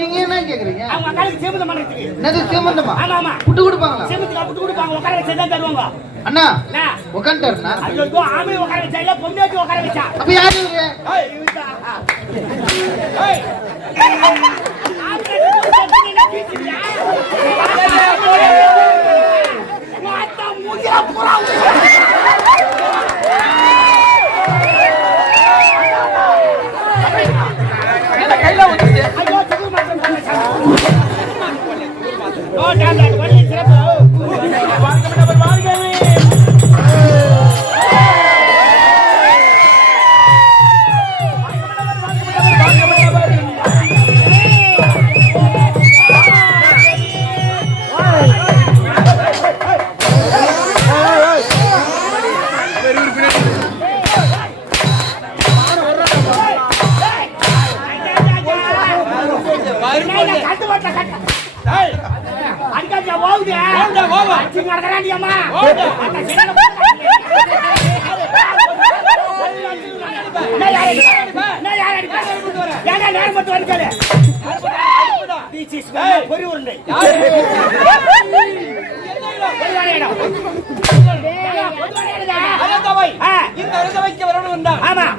நீங்க என்ன கேக்குறீங்க? அவங்க அக்காளுக்கு சீமந்தம் பண்றதுக்கு. என்னது சீமந்தமா? ஆமா ஆமா. புட்டு கொடுப்பாங்களா? சீமந்தத்துக்கு புட்டு கொடுப்பாங்க. உட்கார வச்சு தான் தருவாங்க. அண்ணா என்ன? உட்கார்ந்தாருனா? ஐயோ ஆமே உட்கார வச்சா இல்ல பொண்ணேக்கு உட்கார வச்சா. அப்ப யாரு இவரு? ஏய் இவதா. ஏய். மாத்தா மூஞ்சில புறா. கையில வந்துச்சு. ஐயோ சுகு மாத்தம் பண்ண. ஓ டான்ஸ் பண்ணி சிறப்பு.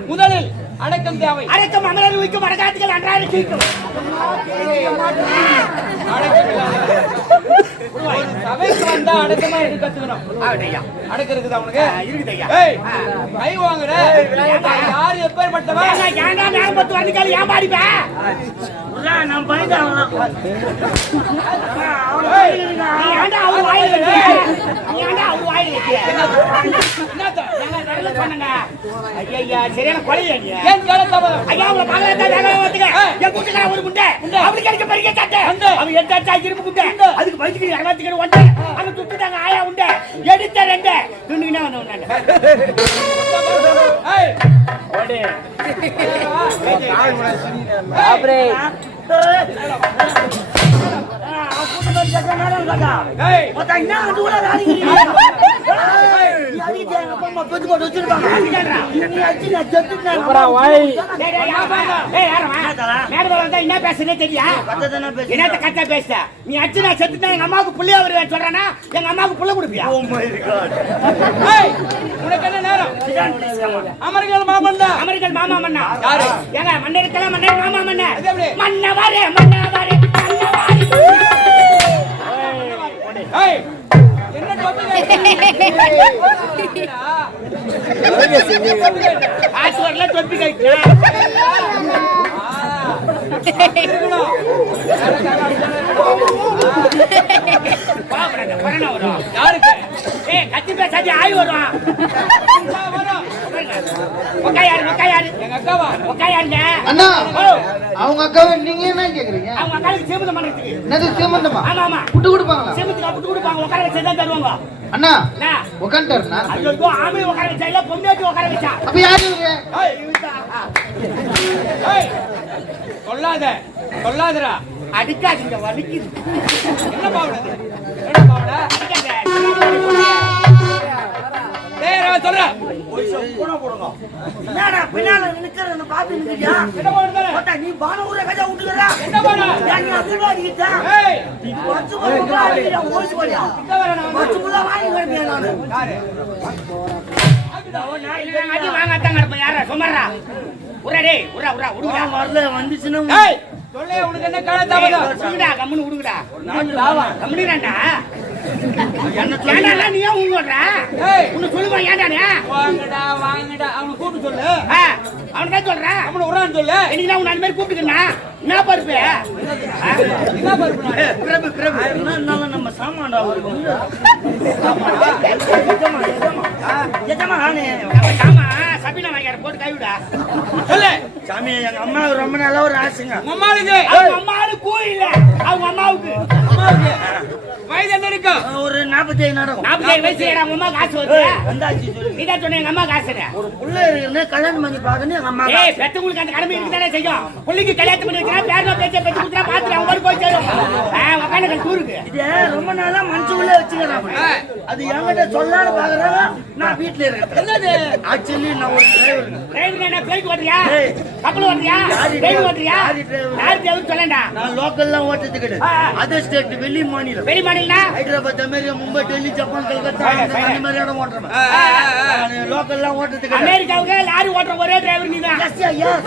முதலில் அடக்கம் தேவை. அடக்கம் அமரர் வைக்கும் அடக்காத்துகள் அன்றாட கேட்கும். சபைக்கு வந்தா அடக்கமா இருக்கு கத்துக்கணும். அடக்கிறது அவனுக்கு இருக்குதையா. கை வாங்குற யாரு எப்பேற்பட்டவன்? ஏன்டா நான் பத்து வந்துக்கால ஏன் பாடிப்ப? நான் பயந்தேன். ஏன்டா அவர் வாயில வைக்க? ஏன்டா அவர் வாயில வைக்க? என்னத்த? நான் சொன்னங்க. ஐயா சரியான கொலையா நீ? ஏன் கேளத்தவ? ஐயா உங்க பாலத்தை வேலை வந்துங்க. என் கூட்டக்கார ஒரு முண்டை. அவனுக்கு அடிக்க பரிக்க சட்டை. அவன் எடுத்தா இரும்பு குண்டை. அதுக்கு பைத்துக்கு 60 ஒண்டை. அங்க துட்டுட்டாங்க ஆயா உண்டை. எடுத்த ரெண்டு. துண்டுகினா வந்தவனாங்க. ஏய் ஓடு. ஆப்ரே. கூட்டக்கார ஜகனால லகா. ஏய் மொத்த என்ன அதுல ராடிக்கிறீங்க? யாரி தேங்க பம்மா பெத்து போட்டு வச்சிருக்காங்க. நீ அச்சி நான் செத்துட்டேன். அப்புறா வாய். டேய் யாரமா? மேடல வந்தா என்ன பேசுனே தெரியா? கத்ததன பேசு. என்னத்த கத்த பேச? நீ அச்சி நான் செத்துட்டேன் எங்க அம்மாவுக்கு புள்ளைய வருவே சொல்றானா? எங்க அம்மாவுக்கு புள்ள குடுப்பியா? Oh my God. ஏய் உனக்கு என்ன நேரம்? அமெரிக்கன் மாமன்னா. அமெரிக்கன் மாமா மன்னா. யாரு? ஏங்க மன்னருக்கெல்லாம் மன்னர் மாமா மன்னா. மன்னவாரே மன்னவாரே மன்னவாரே. ஏய் என்ன டாபிக் ஆச்சுவர்ல டாபிக் ஐயா பாபரங்க பரண வரும் யாருக்கு ஏய் கத்தி பேசாதே ஆய் வரும் ஒக்காயாரு எங்க அக்காவா ஒக்காயாருங்க அண்ணா அவங்க அக்காவை நீங்க என்ன கேக்குறீங்க? அவங்க அக்காளுக்கு சீமந்தம் பண்றதுக்கு. என்னது சீமந்தமா? ஆமா ஆமா. புட்டு கொடுப்பாங்களா? சீமந்தத்துக்கு புட்டு கொடுப்பாங்க. உட்கார வச்சு தான் தருவாங்க. அண்ணா என்ன? உட்கார்ந்தாருனா? ஐயோ ஆமே உட்கார வச்சா இல்ல பொண்ணேக்கு உட்கார வச்சா. அப்ப யாரு இவரு? ஏய் இவதா. ஏய் சொல்லாதடா. அடிக்காதீங்க வலிக்குது. என்ன பாவடா? என்ன பாவடா? டேய் நான் சொல்றேன். போடுங்க. என்னடா பின்னால நிக்கறத பாத்து நிக்கிறியா? என்ன போடுற? போடா நீ பான ஊரே கஜா விட்டுறா. என்ன போடா? நீ அதிர்வாடிட்டா. ஏய் நீ பச்சு போடா நீ ஓசி போடியா. இங்க வர நான் பச்சு புள்ள வாங்கி வரேன் நானு. யாரு? நான் அடி வாங்கத்தான் கடப்ப யாரா சுமறா. உரா டேய் உரா உடுடா. வரல வந்துச்சுனா ஏய் சொல்லே உனக்கு என்ன காண தாவதா? சுடுடா கம்முனு உடுடா. நான் லாவா கம்முனிராண்டா. என்ன நீ ஏன் ஊங்கறற? ஏய் உன்னை சொல்லுவா ஏன்டானே? வாங்கடா அவன கூப்பிட்டு சொல்லு. அவன தான் சொல்றேன். அவன உறான்னு சொல்லு. இன்னைக்கு நான் உன்ன அந்த மாதிரி கூப்பிட்டுக்கனா என்ன பருப்பு? என்ன பருப்பு? பிரபு என்ன நம்ம சாமான்டா இருக்கும். எஜமா நானே சாமா சபினா வாங்கற போட்டு கைவிடா. சொல்லு. சாமி எங்க அம்மா ரொம்ப நல்ல ஒரு ஆசைங்க. அம்மாவுக்கு கோயில்ல அவங்க அம்மாவுக்கு வயது என்ன இருக்கு? ஒரு 45 நடக்கும். 45 வயசு எங்க அம்மா காசு வருது. வந்தாச்சு சொல்லு. நீ தான் சொன்ன எங்க அம்மா காசுனே. ஒரு புள்ள இருக்குன்னு கல்யாணம் பண்ணி பாக்கணும் எங்க அம்மா. ஏய் பெத்தவங்களுக்கு அந்த கடமை இருக்குதானே செய்யும். புள்ளைக்கு கல்யாணம் பண்ணி வைக்கிறா பேர்ல பேச்ச பெத்து குடுறா பாத்துற அவங்க போய் செய்யும். உட்கார்ந்து டூருக்கு. இது ரொம்ப நாளா மனசுக்குள்ள வச்சு வச்சுக்கிறாங்க. அது என்கிட்ட சொல்லான்னு பாக்குறாங்க. நான் வீட்டுல இருக்கேன். என்னது ஆக்சுவலி நான் ஒரு டிரைவர். டிரைவர் என்ன பிளைட் ஓட்டுறியா ஏய். கப்பல் ஓட்டுறியா ட்ரெயின் ஓட்டுறியா யாரு driver? யார் டிரைவர் சொல்லண்டா நான் லோக்கல்லாம் ஓட்டுறது கிடையாது. அதர் ஸ்டேட் வெளி மாநிலம். வெளி மாநிலம்னா ஹைதராபாத், அமெரிக்கா, மும்பை, டெல்லி, ஜப்பான், கல்கத்தா அந்த மாதிரி இடம் ஓட்டுறேன். நான் லோக்கல்லாம் ஓட்டுறது கிடையாது. அமெரிக்காவுக்கு லாரி ஓட்டுற ஒரே டிரைவர் நீதான் Yes, yes.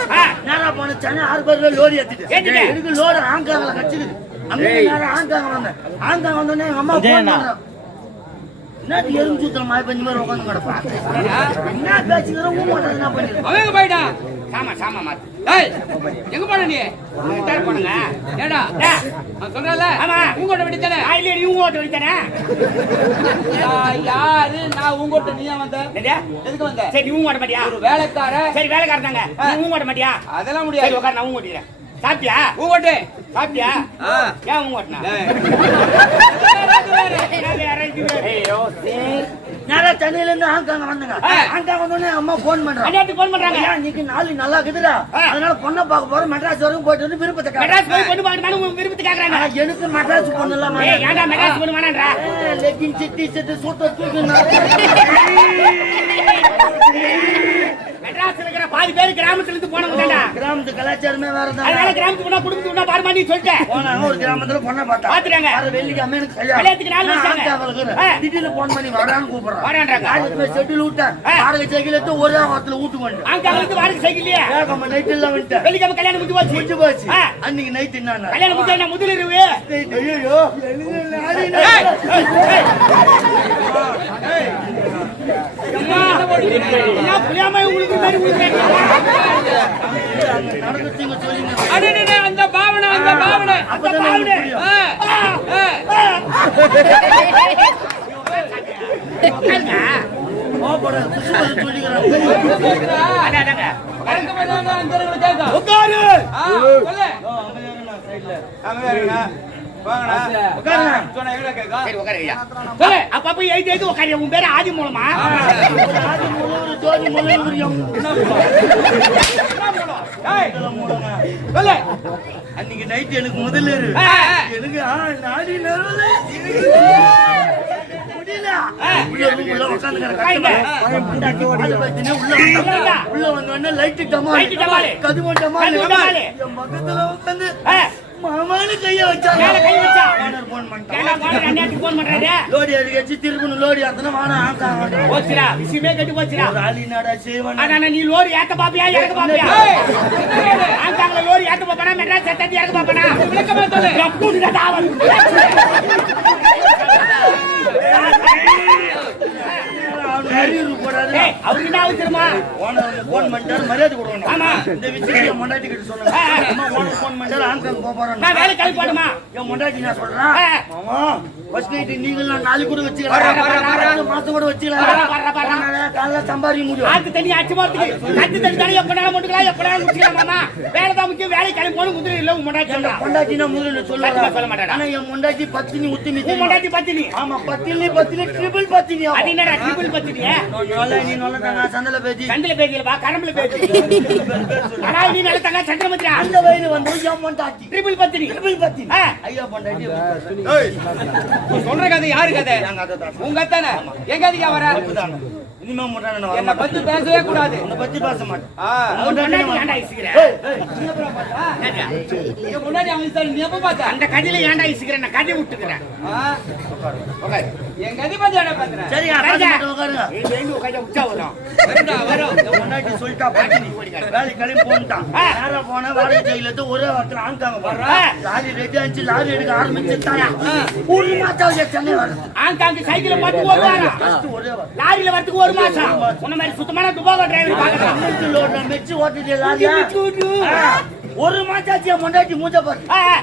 நேரா போன சென்னை ஹார்பர்ல லோரி ஏத்திட்டு எனக்கு லோடு ஆங்காங்கல கச்சிக்குது. அங்க நேரா ஆங்காங்க வந்தேன். ஆங்காங்க வந்தோடனே எங்க அம்மா போன் பண்றாங்க. என்ன எறும்பு சுத்தல மாய் பண்ணி மாதிரி உட்காந்து கிடப்பா. என்ன பேசிக்கிறோம் ஊமாட்டது என்ன பண்ணிருக்கோம். அவங்க போயிட்டா சாமா சாமா மாத்து ஏய் எங்க போன நீ ரிட்டர்ன் பண்ணுங்க ஏடா நான் சொல்றல ஆமா உங்கோட்ட விட்டுதானே இல்ல நீ உங்கோட்ட விட்டுதானே யாரு நான் உங்கோட்ட நீயா வந்த எதுக்கு வந்த சரி நீ உங்கோட்ட மாட்டியா ஒரு வேலைக்கார சரி வேலைக்கார தாங்க நீ உங்கோட்ட மாட்டியா அதெல்லாம் முடியாது சரி உட்கார் நான் உங்கோட்டிறேன் சாப்பிட்டியா உங்கோட்டே சாப்பிட்டியா ஏன் உங்கோட்டனா நேரா சென்னையில இருந்து ஆங்காங்க வந்தங்க. ஆங்காங்க வந்தோடனே அம்மா போன் பண்றாங்க. போன் பண்றாங்க இன்னைக்கு நாளை நல்லா இருக்குதுடா. அதனால பொண்ணை பார்க்க போறோம். மெட்ராஸ் வரைக்கும் போயிட்டு வந்து விருப்பத்தை மெட்ராஸ் போய் பொண்ணு பார்க்கணும் விருப்பத்தை கேக்குறாங்க. எனக்கு மெட்ராஸ் பொண்ணு எல்லாம் ஏன்டா மெட்ராஸ் பொண்ணு வேணாம்டா லெக்கின் சிட்டி செட்டு சூத்த தூக்கு மெட்ராஸ்ல இருக்கிற பாதி பேர் கிராமத்துல இருந்து போனவங்கடா. கிராமத்து கலாச்சாரமே வேற தான். அதனால கிராமத்துக்கு போனா குடும்பத்துக்கு போனா பாருமா நீ சொல்லிட்ட. போனாங்க ஒரு கிராமத்துல பொண்ணை பார்த்தா. பாத்துறாங்க. அது வெள்ளிக்கிழமை எனக்கு கல்யாணத்துக்கு நாள் வச்சாங்க. திடீர்னு போன் பண்ணி வரான்னு கூப்பிடுறான். வரான்றாங்க. அதுக்கு ஷெட்யூல் விட்டேன். வாடகை சைக்கிள் எடுத்து ஒரே வாரத்துல வீட்டுக்கு வந்து. அங்க வந்து வாடகை சைக்கிள்லயே. வேகமா நைட் எல்லாம் வந்துட்டேன். வெள்ளிக்கிழமை கல்யாணம் முடிஞ்சு போச்சு. அன்னைக்கு நைட் என்ன கல்யாணம் முடிஞ்சா முதல் இரவு. ஐயோ என்ன புளியாம உங்களுக்கு மாதிரி உங்களுக்கு நடந்துட்டீங்க சொல்லுங்க. அடடே அந்த பாவனை அந்த பாவனை அந்த பாவனை போடா குசுமது சொல்லிக்கிறான். அடடங்க கரெக்ட் பண்ணாங்க அந்தரங்க கேக்க உட்காரு சொல்லு நான் சைடுல அங்க வாங்கடா உட்காருங்க. சொன்னா எங்க கேக்கா சரி உட்காருங்க சொல்லு அப்ப போய் எழுதி உட்காரு உன் பேரு ஆதி மூலமா ஆதி முழுவதும் ஜோதி முழுவதும் ஏய் சொல்லு அன்னைக்கு நைட் எனக்கு முதல்ல எனக்கு நாடி நரவல முடியல உள்ள உட்கார்ந்து உள்ள வந்தோடனே லைட் டமால் கதுமோ டமால் என் பக்கத்துல உட்கார்ந்து மாமானு கைய வச்சாங்க. கை வச்சா ஓனர் போன் பண்ணிட்டான். ஏடா ஓனர் அண்ணாக்கு போன் பண்றாரு லோடி அடிச்சு திருப்பணும் லோடி அத்தனை வானா ஆங்காங்க போச்சுடா விஷயமே கெட்டு போச்சுடா ராலி நாடா சேவன் அண்ணா நீ லோரி ஏத்த பாப்பியா இறக்க பாப்பியா ஆங்காங்க லோரி ஏத்த பாப்பனா மெட்ராஸ் ஏத்தி இறக்க பாப்பனா விளக்கமா சொல்லு கப்புடா தாவல் ஏய் அவருக்கு என்ன அவசரமா ஓனர் போன் பண்ணிட்டாரு மரியாதை கொடுக்கணும். ஆமா இந்த விஷயத்தை மொண்டாட்டி கிட்ட சொன்னாங்க. அம்மா ஓனர் போன் பண்ணிட்டாரு ஆங்காங்க போறோம். நான் வேலை கழி போடுமா என் மொண்டாட்டி நான் சொல்றேன் மாமா ஃபர்ஸ்ட் நைட் நீங்களும் நாளைக்கு கூட வச்சுக்கலாம் மாசம் கூட வச்சுக்கலாம் காலைல சம்பாதிக்க முடியும். ஆத்து தண்ணி அச்சு போறதுக்கு கத்து தண்ணி தண்ணி எப்பனாலும் போட்டுக்கலாம் எப்பனாலும் முடிச்சுக்கலாம் மாமா வேலை தான் முக்கியம் வேலை கழி போன குதிரை இல்ல உன் மொண்டாட்டி சொல்றா மொண்டாட்டினா முதல்ல சொல்ல மாட்டாடா ஆனா என் மொண்டாட்டி பத்தினி உத்தினி உன் மொண்டாட்டி பத்தினி ஆமா பத்தினி ட்ரிபிள் பத்தினி அது என்னடா ட்ரிபிள் பத்தினியா நீ நல்லதாங்க சந்தல பேசி சந்தில பேதியில வா கரம்பல பேதி ஆனா நீ நல்லதாங்க சந்திரமத்திரா அந்த வயல வந்து என் மொண்டாட்டி ட்ரிபிள் பத்தினி ஐயா மொண்டாட்டி ஏய் சொல்ற கதை யாரு கதை உங்க அத்தானே எங்க அதிகா வர இனிமே மொண்டாட்டி என்ன பத்தி பேசவே கூடாது உன்னை பத்தி பேச மாட்டேன் மொண்டாட்டி ஏன்டா இசுகிற இங்க முன்னாடி அவன் சார் நீ எப்ப பார்த்த அந்த கதில ஏன்டா இசுகிற நான் கதை விட்டுக்கிறேன் ஓகே என் கதி பத்தி என்ன பாக்குற சரியா பாத்து உட்காருங்க இது எங்க உட்கார்ந்து உச்சா வரும் வரடா வரோம் முன்னாடி சொல்லிட்டா பாட்டி வேலை கிளம்பி போன்ட்டான் நேரா போன வாடகை ஜெயில ஒரே வாரத்துல ஆங்காங்க போறேன் லாரி ரெடி ஆச்சு லாரி எடுக்க ஆரம்பிச்சுட்டாயா ஒரு மாசம் சென்னை வருது ஆங்காங்க சைக்கிள பார்த்து ஒரு வாரம் ஒரே வாரம் லாரியில வரதுக்கு ஒரு மாசம் உன்ன மாதிரி சுத்தமான துபாகோ டிரைவர் பாக்குறேன் லோட்ல மெச்சு ஓட்டிட்டு லாரியா ஒரு மாசம் ஆச்சு மொண்டாட்டி மூஞ்ச பாரு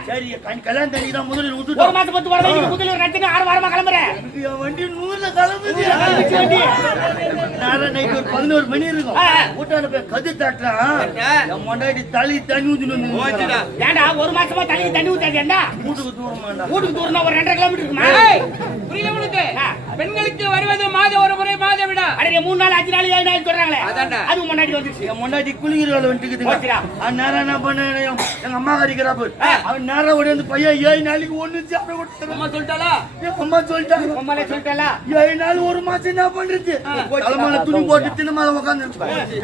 சரி கல்யாணம் தண்ணி தான் முதல்ல ஒரு விட்டுட்டோம் மாசம் பத்து வாரம் முதல்ல நடத்திட்டு 6 வாரமா கிளம்புறேன் என் வண்டி 100ல கிளம்புது நேரம் நைட் ஒரு 11 மணி இருக்கும் கூட்டான போய் கது தட்டுறான் என் மொண்டாட்டி தள்ளி தண்ணி ஊத்திட்டு ஓச்சிடா ஏண்டா ஒரு மாசமா தண்ணி ஊத்தாது ஏண்டா வீட்டுக்கு தூரமாண்டா வீட்டுக்கு தூரம்னா ஒரு 2.5 கிலோமீட்டர் இருக்குமா புரியல உனக்கு பெண்களுக்கு வருவது மாதம் ஒரு முறை மாதம் விட அடே 3 நாள் 5 நாள் 7 நாள் சொல்றாங்களே அதான்டா அது முன்னாடி வந்துச்சு என் மொண்டாட்டி குளிக்கிற வேலை வந்துட்டுக்குதுங்க ஓச்சிடா நேரம் என்ன பண்ண எங்க அம்மா கடிக்கிறாப்பு அவன் நேரம் ஓடி வந்து பையன் 7 நாளைக்கு ஒண்ணு சாப்பிட கொடுத்தாங்க. அம்மா சொல்லிட்டாளா? அம்மா சொல்லிட்டாங்க அம்மாலே சொல்லிட்டாளா? 7 நாள் ஒரு மாசம் என்ன பண்றது? தலைமையில துணி போட்டு தினமால உட்காந்து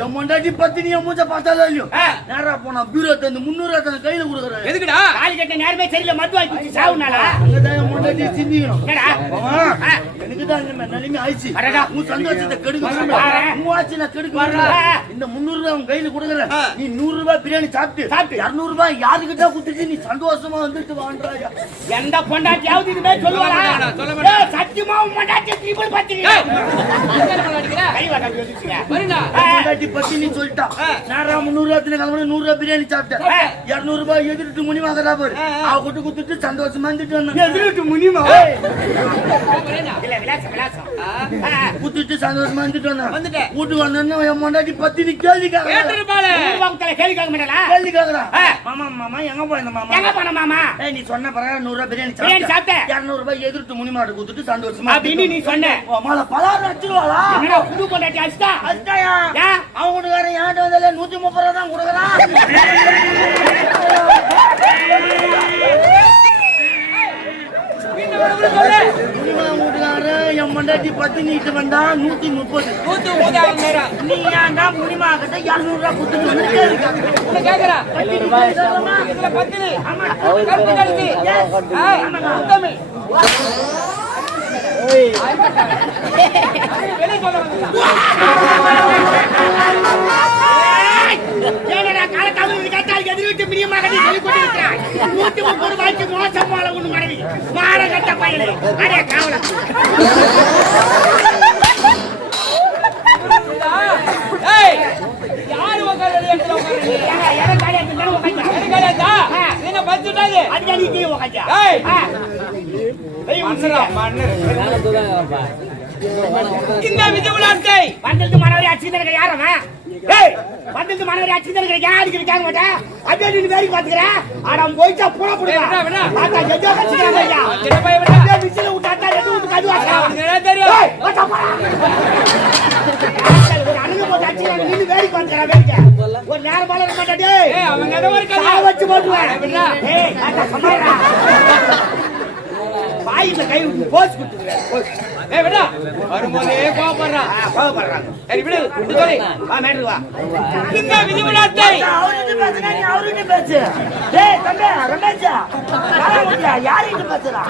என் மொண்டாட்டி பத்தினிய மூச்ச பார்த்தாலும் இல்லையோ நேரா போனா பீரோ தந்து 300 தந்து கையில கொடுக்குறாரு. எதுக்குடா? காலி கட்ட நேரமே சரியில்லை மது வாங்கி குடிச்சு சாவுனாலா? அங்கதான் என் மொண்டாட்டி சிந்திக்கணும். என்னடா? எனக்கு தான் இந்த நிலைமை ஆயிடுச்சு. அடடா. உன் சந்தோஷத்தை கெடுக்க கெடுக்க இந்த 300 ரூபாய் உன் கையில கொடுக்குறேன். நீ 100 ரூபாய் பிரியாணி சாப்பிட்டு 200 ரூபாய் யாருக்கிட்ட குடுத்துட்டு நீ சந்தோஷமா வந்துட்டு வாங்குறாயா? எந்த பொண்டாட்டியாவது இதுமே சொல்லுவாளா? சொல்ல மாட்டேன். சத்தியமா உன் பொண்டாட்டி ட்ரிபிள் பத்தினி. கை வாடா யோசிச்சுங்க. வரடா. பொண்டாட்டி பத்தினி சொல்லிட்டா. நாரா 300 ரூபாய்ல கலந்து 100 ரூபாய் பிரியாணி சாப்பிட்டேன். 200 ரூபாய் எதிர்த்து முனிமா கதா பாரு. அவ கொட்டு குத்துட்டு சந்தோஷமா வந்துட்டு வந்தேன். எதிர்த்து முனிமா. இல்ல விலாசம். குத்துட்டு சந்தோஷமா வந்துட்டு வந்தேன். வீட்டுக்கு வந்தோன்னு என் பொண்டாட்டி பத்தினி கேள்வி கேக்குறாங்க. கேள்வி கேட்க மாட்டா? கேள்வி கேக்குறான். மாமா எங்க போன மாமா? எங்க போன மாமா? நீ சொன்ன பிறகு 100 ரூபாய் பிரியாணி சாப்பிட்டேன். 200 ரூபாய் எதிர்த்து முனிமாடு குத்துட்டு சந்தோஷமா அப்படின்னு நீ சொன்ன. மாலை பலாரம் அடிச்சிருவாளா? என்னடா புது பொண்டாட்டி அடிச்சா? அடிச்சாயா? ஏன்? அவன் கொடுக்குறான் என்கிட்ட வந்தால 130 ரூபாய் தான் கொடுக்குறான். என் மண்டாட்டி பத்தினிட்டு வந்தா 130. நீ ஏன்டா முனிமா கிட்ட 200 ரூபாய் குத்துட்டு வந்து கேக்குறா? இந்த விஜயகுலாத்தை வந்தது மனவரி அச்சிதனங்க யாரமா? ஏய் வந்தது மனவரி அச்சிதனங்க யாருக்கு இருக்காங்க மாட்டா? அப்படியே நீ வேடி பாத்துக்கற. ஆடம் போய்ச்சா போற புடுடா. ஆட்டா ஜெஜா கச்சிக்கற ஐயா. என்ன பைய விட. அப்படியே விசில விட்டாட்டா எது விட்டு கது வாசா. எனக்கு தெரியும். ஏய் வாடா போடா. ஒரு அணுகு போட்டு அச்சிதனங்க நீ வேடி பாத்துக்கற வேடிக்க. ஒரு நேர பாலர மாட்டா டேய். ஏய் அவங்க எத ஒரு கல்ல வச்சு போடுவேன். விடுடா. ஏய் ஆட்டா சமாளடா. பாயில கை விட்டு போஸ் குடுத்துறேன். ஏய் விடா. வரும்போதே கோபப்படுறாங்க. சரி விடு. விட்டு சொல்லி. வா மேட்ரு வா. இந்த விஜயகுலாத்தை அவர்கிட்ட பேசுனா நீ அவர்கிட்ட பேசு. டேய் தம்பி ரமேஷா. யார்கிட்ட பேசுறா?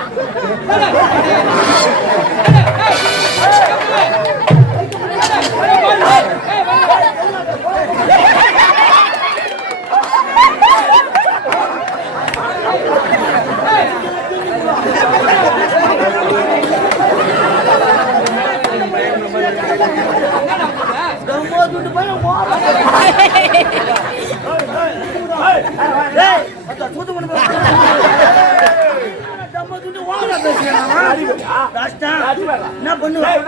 என்ன பண்ணுவேன்?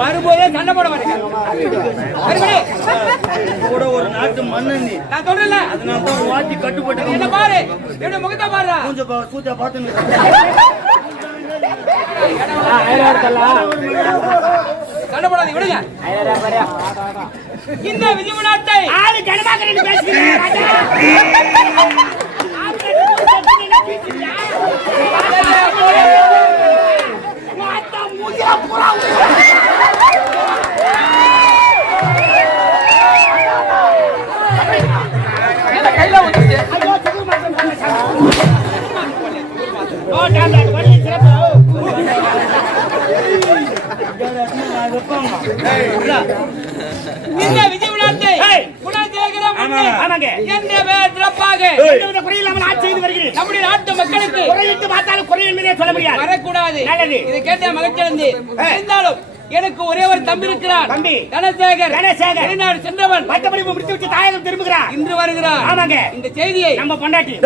வரும்போதே சண்டை போட மாட்டேங்க. கூட ஒரு நாட்டு மண்ணி நான் சொல்றேன்ல, அதனால தான் வாட்டி கட்டுப்பட்டு என்ன பாரு, என்னோட முகத்தை பாருடா. கொஞ்சம் சூத்தியா பாத்துங்க. சண்டை போடாதீங்க விடுங்க. இந்த விஜயகுலாத்தை ஆளு கனமாக்கறேன்னு பேசுறீங்க ராஜா. மாத்தா மூஞ்சில பூரா கையில வந்துச்சு. ஐயோ சுகு மாத்தம் பண்ண ஓ டாம் வள்ளி சிறப்பு. இந்த விஜயகுலாத்தை குணசேகரம் ஆமாங்க என்ற பெயர் சிறப்பாக எந்தவித குறையில்லாமல் ஆட்சி செய்து வருகிறேன். நம்முடைய நாட்டு மக்களுக்கு குறையிட்டு பார்த்தாலும் குறை என்பதே சொல்ல முடியாது. வரக்கூடாது. நல்லது. இதை கேட்ட மகிழ்ச்சி அடைந்து இருந்தாலும் எனக்கு ஒரே ஒரு தம்பி இருக்கிறார். தம்பி தனசேகர் வெளிநாடு சென்றவன் பட்டப்படிப்பு முடித்து விட்டு தாயகம் திரும்புகிறார். இன்று வருகிறார். ஆமாங்க. இந்த செய்தியை நம்ம பொண்டாட்டி